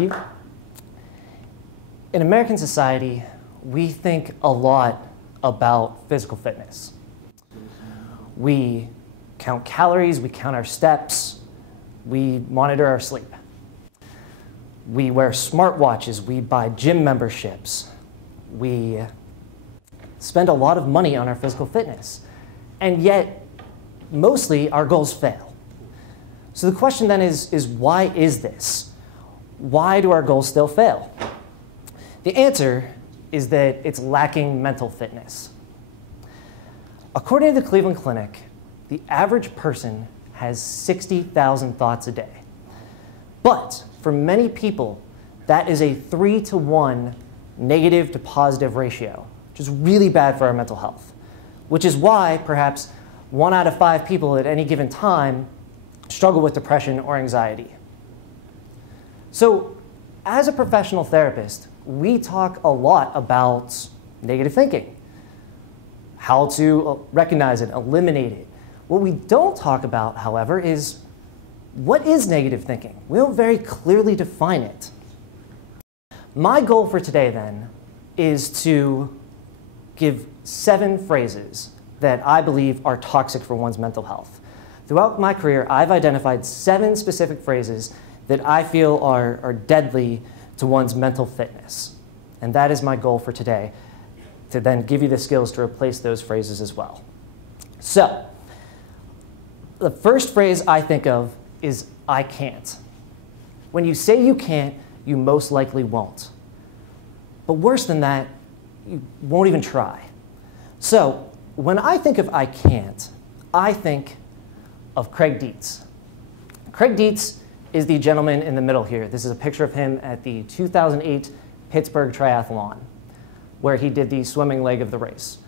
you. In American society, we think a lot about physical fitness. We count calories, we count our steps, we monitor our sleep. We wear smartwatches, we buy gym memberships, we spend a lot of money on our physical fitness, and yet mostly our goals fail. So the question then is why is this? Why do our goals still fail? The answer is that it's lacking mental fitness. According to the Cleveland Clinic, the average person has 60,000 thoughts a day. But for many people, that is a 3-to-1 negative to positive ratio, which is really bad for our mental health, which is why perhaps 1 out of 5 people at any given time struggle with depression or anxiety. So as a professional therapist, we talk a lot about negative thinking, how to recognize it, eliminate it. What we don't talk about, however, is what is negative thinking? We don't very clearly define it. My goal for today, then, is to give 7 phrases that I believe are toxic for one's mental health. Throughout my career, I've identified 7 specific phrases that I feel are deadly to one's mental fitness. And that is my goal for today, to then give you the skills to replace those phrases as well. So, the first phrase I think of is I can't. When you say you can't, you most likely won't. But worse than that, you won't even try. So when I think of I can't, I think of Craig Dietz. Craig Dietz is the gentleman in the middle here. This is a picture of him at the 2008 Pittsburgh Triathlon, where he did the swimming leg of the race.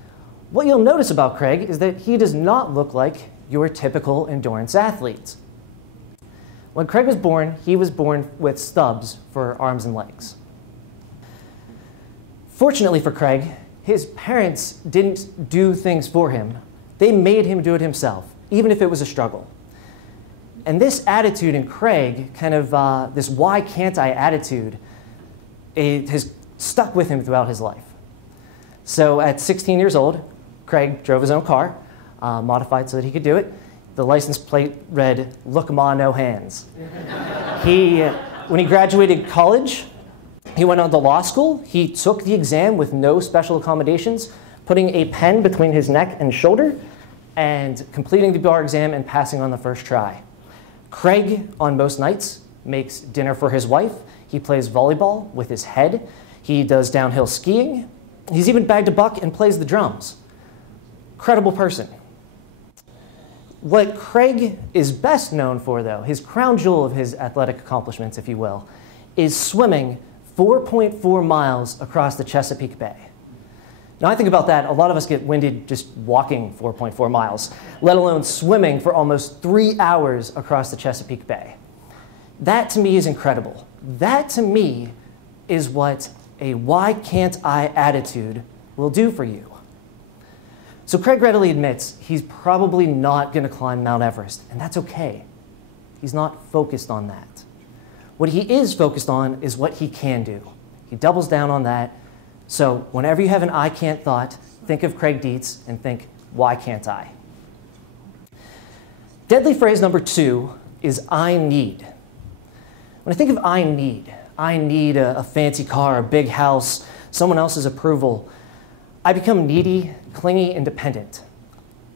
What you'll notice about Craig is that he does not look like your typical endurance athlete. When Craig was born, he was born with stubs for arms and legs. Fortunately for Craig, his parents didn't do things for him. They made him do it himself, even if it was a struggle. And this attitude in Craig, kind of this why can't I attitude, it has stuck with him throughout his life. So at 16 years old, Craig drove his own car, modified so that he could do it. The license plate read, "Look ma, no hands." When he graduated college, he went on to law school. He took the exam with no special accommodations, putting a pen between his neck and shoulder, and completing the bar exam and passing on the first try. Craig, on most nights, makes dinner for his wife. He plays volleyball with his head. He does downhill skiing. He's even bagged a buck and plays the drums. Incredible person. What Craig is best known for, though, his crown jewel of his athletic accomplishments, if you will, is swimming 4.4 miles across the Chesapeake Bay. Now, I think about that, a lot of us get winded just walking 4.4 miles, let alone swimming for almost 3 hours across the Chesapeake Bay. That, to me, is incredible. That, to me, is what a why can't I attitude will do for you. So Craig readily admits he's probably not going to climb Mount Everest, and that's okay. He's not focused on that. What he is focused on is what he can do. He doubles down on that. So whenever you have an I can't thought, think of Craig Dietz and think, why can't I? Deadly phrase number 2 is I need. When I think of I need a fancy car, a big house, someone else's approval, I become needy, clingy, and dependent.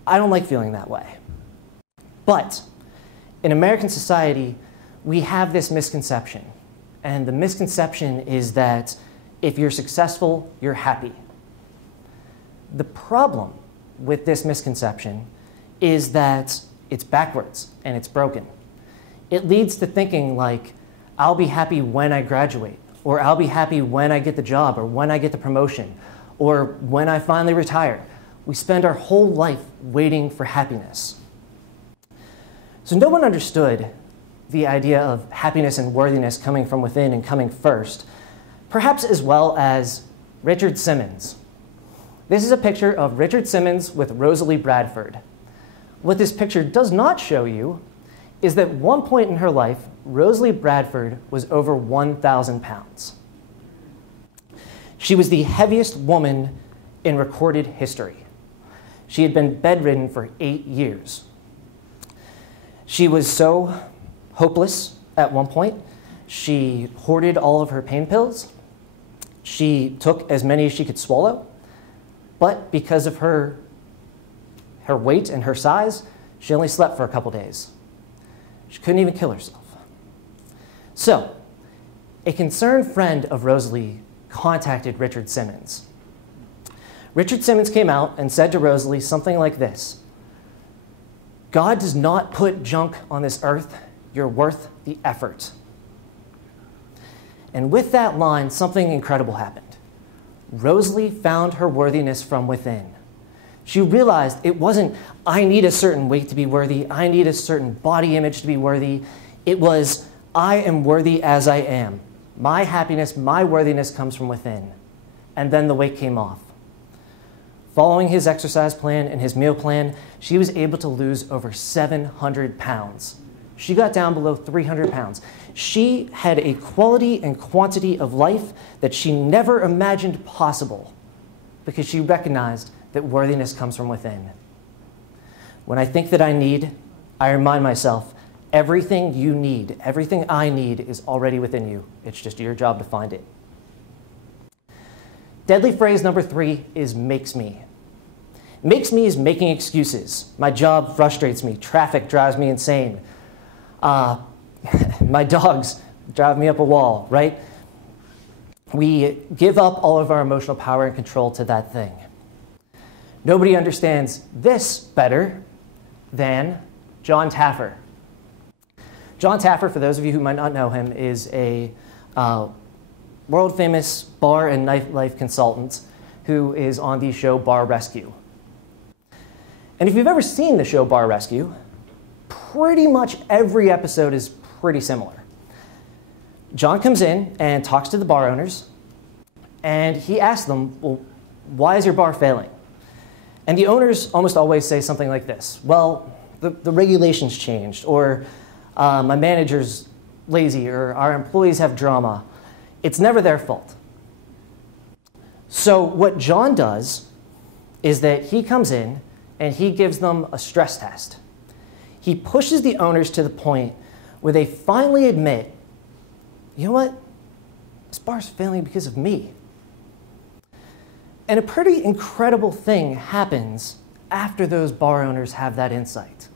I don't like feeling that way. But in American society, we have this misconception. And the misconception is that if you're successful, you're happy. The problem with this misconception is that it's backwards and it's broken. It leads to thinking like, I'll be happy when I graduate, or I'll be happy when I get the job, or when I get the promotion, or when I finally retire. We spend our whole life waiting for happiness. So no one understood the idea of happiness and worthiness coming from within and coming first, perhaps as well as Richard Simmons. This is a picture of Richard Simmons with Rosalie Bradford. What this picture does not show you is that at one point in her life, Rosalie Bradford was over 1,000 pounds. She was the heaviest woman in recorded history. She had been bedridden for 8 years. She was so hopeless at one point, she hoarded all of her pain pills. She took as many as she could swallow, but because of her weight and her size, she only slept for a couple days. She couldn't even kill herself. So, a concerned friend of Rosalie contacted Richard Simmons. Richard Simmons came out and said to Rosalie something like this: "God does not put junk on this earth. You're worth the effort." And with that line, something incredible happened. Rosalie found her worthiness from within. She realized it wasn't, I need a certain weight to be worthy, I need a certain body image to be worthy. It was, I am worthy as I am. My happiness, my worthiness comes from within. And then the weight came off. Following his exercise plan and his meal plan, she was able to lose over 700 pounds. She got down below 300 pounds. She had a quality and quantity of life that she never imagined possible because she recognized that worthiness comes from within. When I think that I need, I remind myself, everything you need, everything I need is already within you. It's just your job to find it. Deadly phrase number 3 is makes me. Makes me is making excuses. My job frustrates me. Traffic drives me insane. My dogs drive me up a wall, right? We give up all of our emotional power and control to that thing. Nobody understands this better than John Taffer. John Taffer, for those of you who might not know him, is a world-famous bar and nightlife consultant who is on the show Bar Rescue. And if you've ever seen the show Bar Rescue, pretty much every episode is pretty similar. John comes in and talks to the bar owners, and he asks them, well, why is your bar failing? And the owners almost always say something like this: well, the regulations changed, or my manager's lazy, or our employees have drama. It's never their fault. So what John does is that he comes in and he gives them a stress test. He pushes the owners to the point where they finally admit, you know what? This bar's failing because of me. And a pretty incredible thing happens after those bar owners have that insight.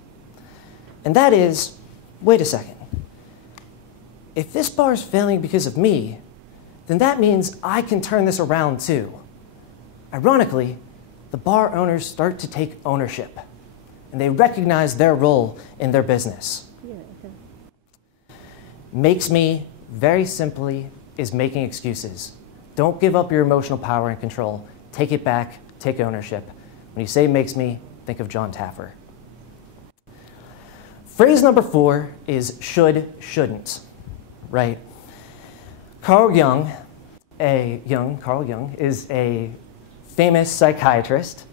And that is, wait a second. If this bar's failing because of me, then that means I can turn this around too. Ironically, the bar owners start to take ownership, and they recognize their role in their business. Makes me, very simply, is making excuses. Don't give up your emotional power and control. Take it back, take ownership. When you say makes me, think of John Taffer. Phrase number 4 is should, shouldn't, right? Carl Jung is a famous psychiatrist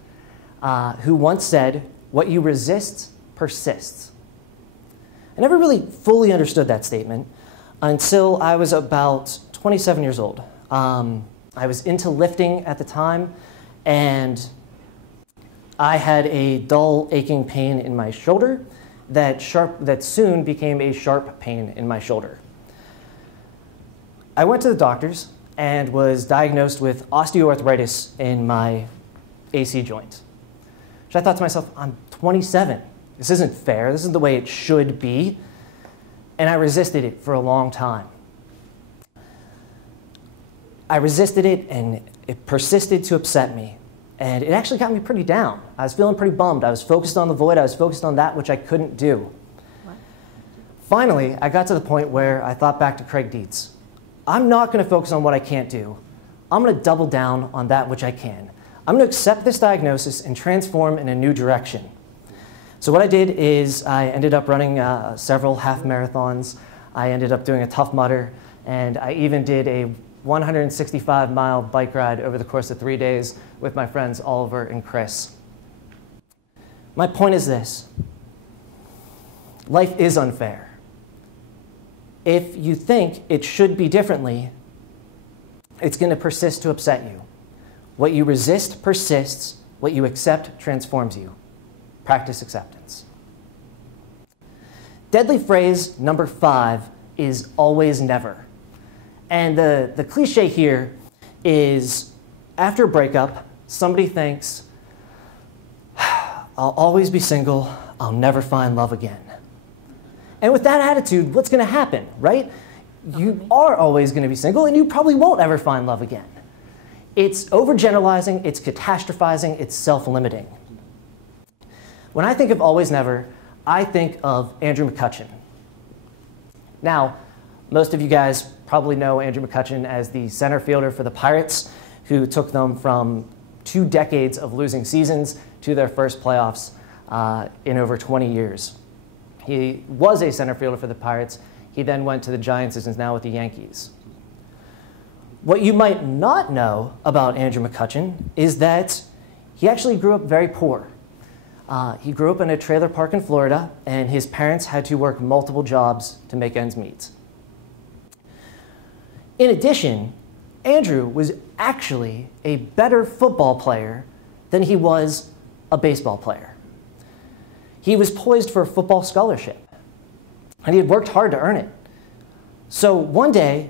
who once said, what you resist persists. I never really fully understood that statement until I was about 27 years old. I was into lifting at the time, and I had a dull, aching pain in my shoulder that soon became a sharp pain in my shoulder. I went to the doctors and was diagnosed with osteoarthritis in my AC joint. So I thought to myself, I'm 27. This isn't fair. This isn't the way it should be. And I resisted it for a long time. I resisted it, and it persisted to upset me. And it actually got me pretty down. I was feeling pretty bummed. I was focused on the void. I was focused on that which I couldn't do. What? Finally, I got to the point where I thought back to Craig Dietz. I'm not going to focus on what I can't do. I'm going to double down on that which I can. I'm going to accept this diagnosis and transform in a new direction. So what I did is I ended up running several half marathons. I ended up doing a Tough Mudder, and I even did a 165-mile bike ride over the course of 3 days with my friends Oliver and Chris. My point is this. Life is unfair. If you think it should be differently, it's going to persist to upset you. What you resist persists. What you accept transforms you. Practice acceptance. Deadly phrase number 5 is always never. And the cliche here is after a breakup, somebody thinks, I'll always be single, I'll never find love again. And with that attitude, what's going to happen, right? You are always going to be single, and you probably won't ever find love again. It's overgeneralizing, it's catastrophizing, it's self-limiting. When I think of always never, I think of Andrew McCutchen. Now, most of you guys probably know Andrew McCutchen as the center fielder for the Pirates, who took them from 2 decades of losing seasons to their first playoffs in over 20 years. He was a center fielder for the Pirates. He then went to the Giants and is now with the Yankees. What you might not know about Andrew McCutchen is that he actually grew up very poor. He grew up in a trailer park in Florida, and his parents had to work multiple jobs to make ends meet. In addition, Andrew was actually a better football player than he was a baseball player. He was poised for a football scholarship, and he had worked hard to earn it. So one day,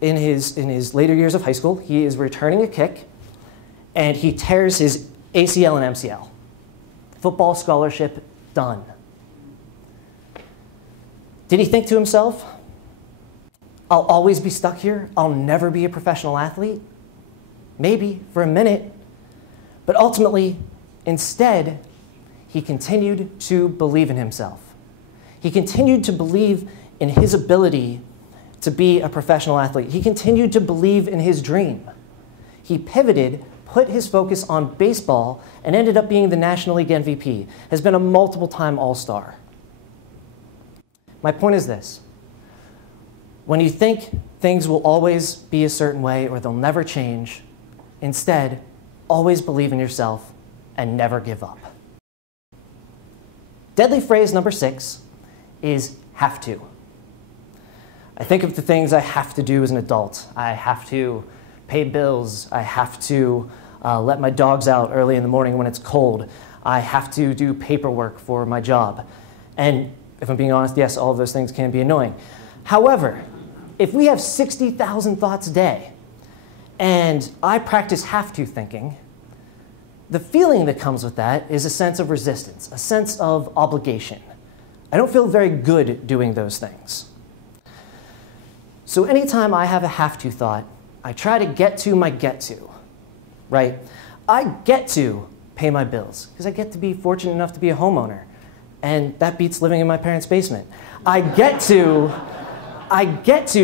in his later years of high school, he is returning a kick, and he tears his ACL and MCL. Football scholarship done. Did he think to himself, I'll always be stuck here, I'll never be a professional athlete? Maybe, for a minute. But ultimately, instead, he continued to believe in himself. He continued to believe in his ability to be a professional athlete. He continued to believe in his dream. He pivoted, put his focus on baseball, and ended up being the National League MVP, has been a multiple-time All-Star. My point is this. When you think things will always be a certain way or they'll never change, instead, always believe in yourself and never give up. Deadly phrase number 6 is have to. I think of the things I have to do as an adult. I have to pay bills. I have to let my dogs out early in the morning when it's cold. I have to do paperwork for my job. And if I'm being honest, yes, all of those things can be annoying. However, if we have 60,000 thoughts a day, and I practice have to thinking, the feeling that comes with that is a sense of resistance, a sense of obligation. I don't feel very good doing those things. So anytime I have a have to thought, I try to get to my get to, right? I get to pay my bills because I get to be fortunate enough to be a homeowner, and that beats living in my parents' basement. I get to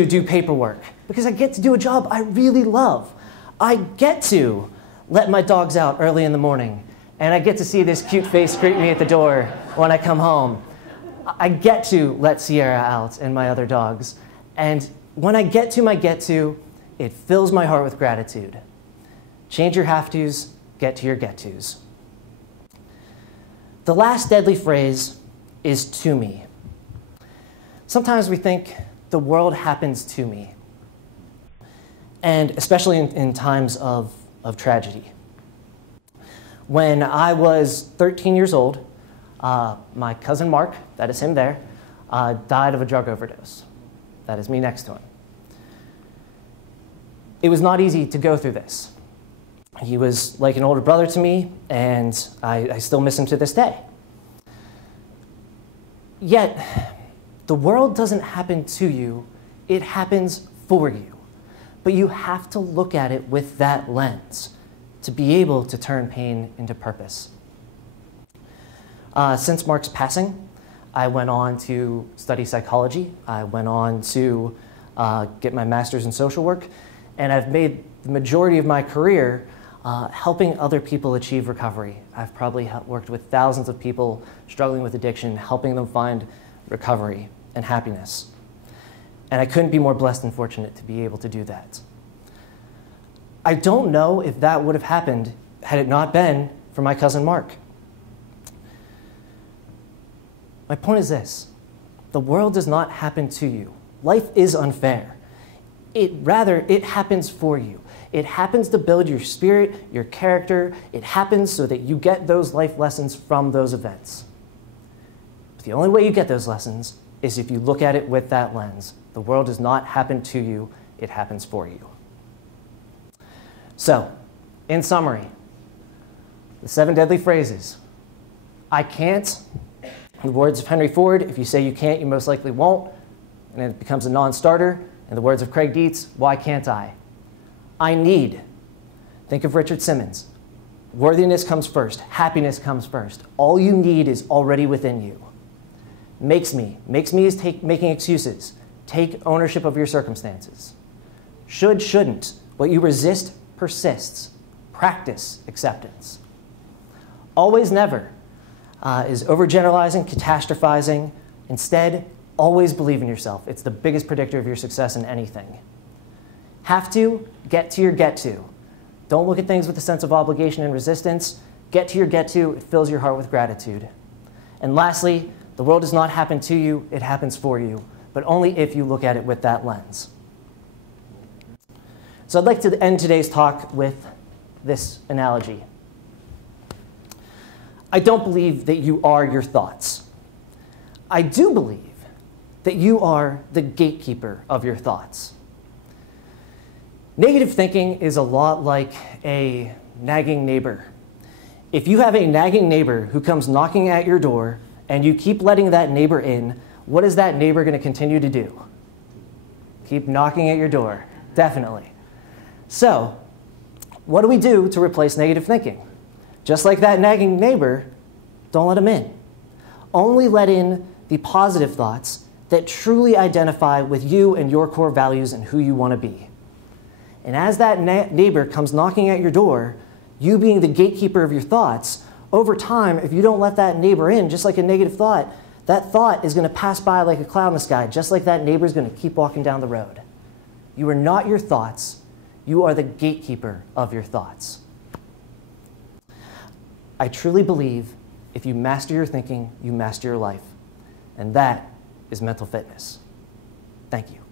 do paperwork because I get to do a job I really love. I get to let my dogs out early in the morning, and I get to see this cute face greet me at the door when I come home. I get to let Sierra out and my other dogs, and when I get to my get to, it fills my heart with gratitude. Change your have tos, get to your get tos. The last deadly phrase is to me. Sometimes we think the world happens to me, and especially in times of tragedy. When I was 13 years old, my cousin Mark, that is him there, died of a drug overdose. That is me next to him. It was not easy to go through this. He was like an older brother to me, and I still miss him to this day. Yet, the world doesn't happen to you, it happens for you. But you have to look at it with that lens to be able to turn pain into purpose. Since Mark's passing, I went on to study psychology. I went on to get my master's in social work, and I've made the majority of my career helping other people achieve recovery. I've probably worked with thousands of people struggling with addiction, helping them find recovery and happiness. And I couldn't be more blessed and fortunate to be able to do that. I don't know if that would have happened had it not been for my cousin Mark. My point is this. the world does not happen to you. Life is unfair. It happens for you. It happens to build your spirit, your character. It happens so that you get those life lessons from those events. But the only way you get those lessons is if you look at it with that lens. The world does not happen to you. It happens for you. So, in summary, the 7 deadly phrases. I can't. In the words of Henry Ford, if you say you can't, you most likely won't. And it becomes a non-starter. In the words of Craig Dietz, why can't I? I need. Think of Richard Simmons. Worthiness comes first. Happiness comes first. All you need is already within you. Makes me. Makes me is making excuses. Take ownership of your circumstances. Should, shouldn't. What you resist persists. Practice acceptance. Always, never is overgeneralizing, catastrophizing. Instead, always believe in yourself. It's the biggest predictor of your success in anything. Have to, get to your get to. Don't look at things with a sense of obligation and resistance. Get to your get to. It fills your heart with gratitude. And lastly, the world does not happen to you. It happens for you, but only if you look at it with that lens. So I'd like to end today's talk with this analogy. I don't believe that you are your thoughts. I do believe that you are the gatekeeper of your thoughts. Negative thinking is a lot like a nagging neighbor. If you have a nagging neighbor who comes knocking at your door and you keep letting that neighbor in, what is that neighbor going to continue to do? Keep knocking at your door, definitely. So, what do we do to replace negative thinking? Just like that nagging neighbor, don't let him in. Only let in the positive thoughts that truly identify with you and your core values and who you want to be. And as that neighbor comes knocking at your door, you being the gatekeeper of your thoughts, over time, if you don't let that neighbor in, just like a negative thought, that thought is going to pass by like a cloud in the sky, just like that neighbor is going to keep walking down the road. You are not your thoughts. You are the gatekeeper of your thoughts. I truly believe if you master your thinking, you master your life. And that is mental fitness. Thank you.